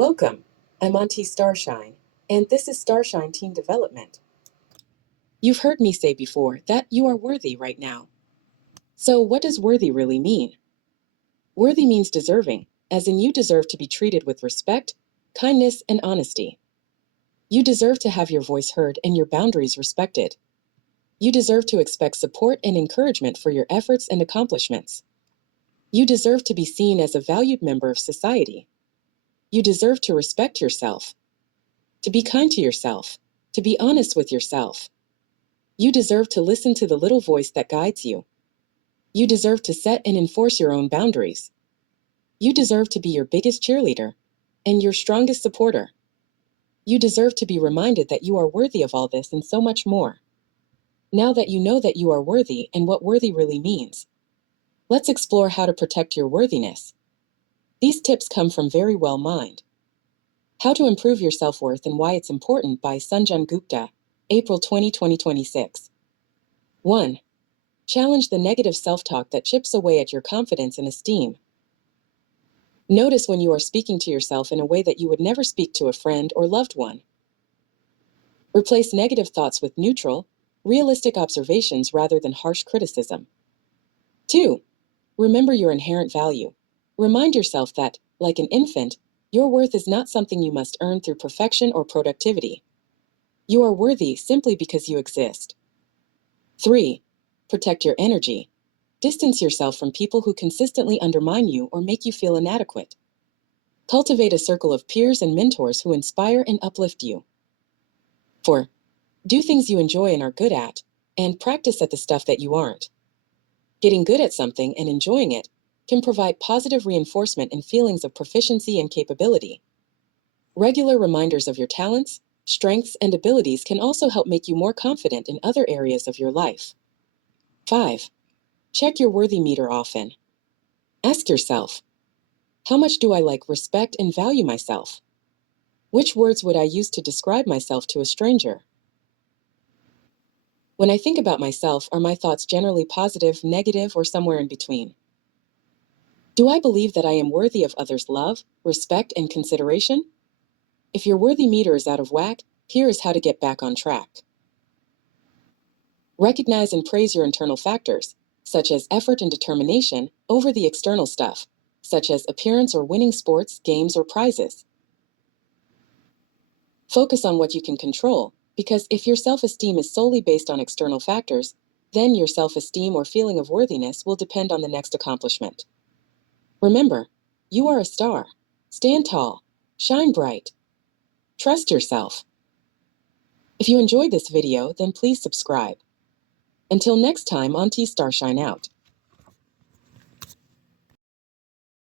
Welcome. I'm Auntie Starshine, and this is Starshine Teen Development. You've heard me say before that you are worthy right now. So, what does worthy really mean? Worthy means deserving, as in you deserve to be treated with respect, kindness, and honesty. You deserve to have your voice heard and your boundaries respected. You deserve to expect support and encouragement for your efforts and accomplishments. You deserve to be seen as a valued member of society. You deserve to respect yourself, to be kind to yourself, to be honest with yourself. You deserve to listen to the little voice that guides you. You deserve to set and enforce your own boundaries. You deserve to be your biggest cheerleader and your strongest supporter. You deserve to be reminded that you are worthy of all this and so much more. Now that you know that you are worthy and what worthy really means, let's explore how to protect your worthiness. These tips come from Very Well Mind. How to Improve Your Self-Worth and Why It's Important by Sanjan Gupta, April 20, 2026. 1. Challenge the negative self-talk that chips away at your confidence and esteem. Notice when you are speaking to yourself in a way that you would never speak to a friend or loved one. Replace negative thoughts with neutral, realistic observations rather than harsh criticism. 2. Remember your inherent value. Remind yourself that, like an infant, your worth is not something you must earn through perfection or productivity. You are worthy simply because you exist. 3. Protect your energy. Distance yourself from people who consistently undermine you or make you feel inadequate. Cultivate a circle of peers and mentors who inspire and uplift you. 4. Do things you enjoy and are good at, and practice at the stuff that you aren't. Getting good at something and enjoying it can provide positive reinforcement and feelings of proficiency and capability. Regular reminders of your talents, strengths, and abilities can also help make you more confident in other areas of your life. 5. Check your worthy meter often. Ask yourself, how much do I respect and value myself? Which words would I use to describe myself to a stranger? When I think about myself, are my thoughts generally positive, negative, or somewhere in between? Do I believe that I am worthy of others' love, respect, and consideration? If your worthy meter is out of whack, here is how to get back on track. Recognize and praise your internal factors, such as effort and determination, over the external stuff, such as appearance or winning sports, games, or prizes. Focus on what you can control, because if your self-esteem is solely based on external factors, then your self-esteem or feeling of worthiness will depend on the next accomplishment. Remember, you are a star. Stand tall. Shine bright. Trust yourself. If you enjoyed this video, then please subscribe. Until next time, Auntie Starshine out.